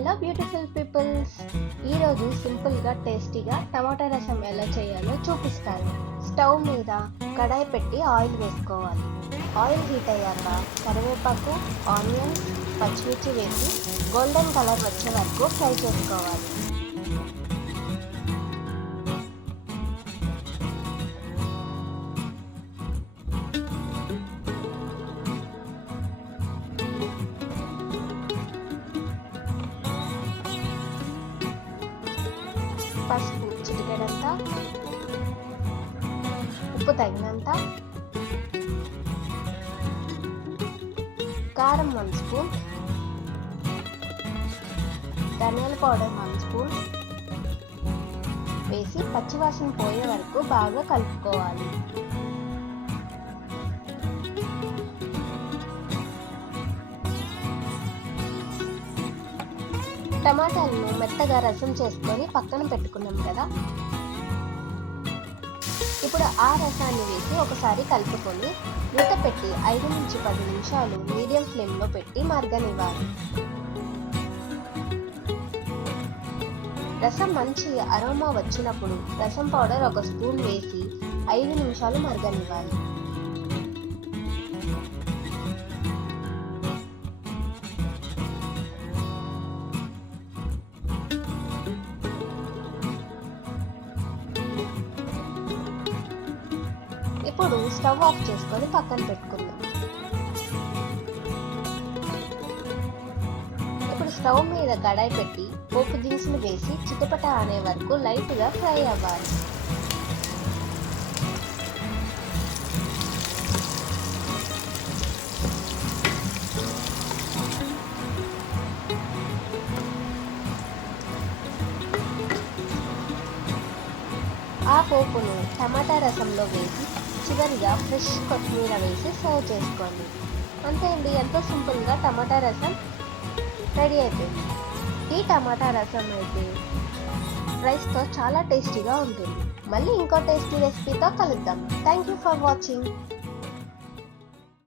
Hello beautiful peoples, ఈరోజు సింపుల్గా టేస్టీగా టమాటా రసం ఎలా చేయాలో చూపిస్తాను. స్టవ్ మీద కడాయి పెట్టి ఆయిల్ వేసుకోవాలి. ఆయిల్ హీట్ అయ్యాక కరివేపాకు, ఆనియన్స్, పచ్చిమిర్చి వేసి గోల్డెన్ కలర్ వచ్చే వరకు ఫ్రై చేసుకోవాలి. పసుపు చిటికెడంత, ఉప్పు తగినంత, కారం 1 స్పూన్, ధనియాల పౌడర్ 1 స్పూన్ వేసి పచ్చివాసన పోయే వరకు బాగా కలుపుకోవాలి. టమాటాలను మెత్తగా రసం చేసుకొని పక్కన పెట్టుకున్నాం కదా, ఇప్పుడు ఆ రసాన్ని వేసి ఒకసారి కలుపుకొని మూత పెట్టి 5 నుంచి 10 నిమిషాలు మీడియం ఫ్లేమ్లో పెట్టి మరగనివ్వాలి. రసం మంచి అరోమా వచ్చినప్పుడు రసం పౌడర్ 1 స్పూన్ వేసి 5 నిమిషాలు మరగనివ్వాలి. ఇప్పుడు స్టవ్ ఆఫ్ చేసుకొని పక్కన పెట్టుకుందాం. ఇప్పుడు స్టవ్ మీద కడాయి పెట్టి పోపు దినుసులు వేసి చిటపట అనే వరకు లైట్గా ఫ్రై అవ్వాలి. ఆ పోపును టమాటా రసంలో వేసి చివరిగా ఫ్రెష్ కొత్తిమీర వేసి సర్వ్ చేసుకోండి. అంతే అండి, ఎంతో సింపుల్గా టమాటా రసం రెడీ అయిపోయింది. ఈ టమాటా రసం అయితే రైస్తో చాలా టేస్టీగా ఉంటుంది. మళ్ళీ ఇంకో టేస్టీ రెసిపీతో కలుద్దాం. Thank you for watching.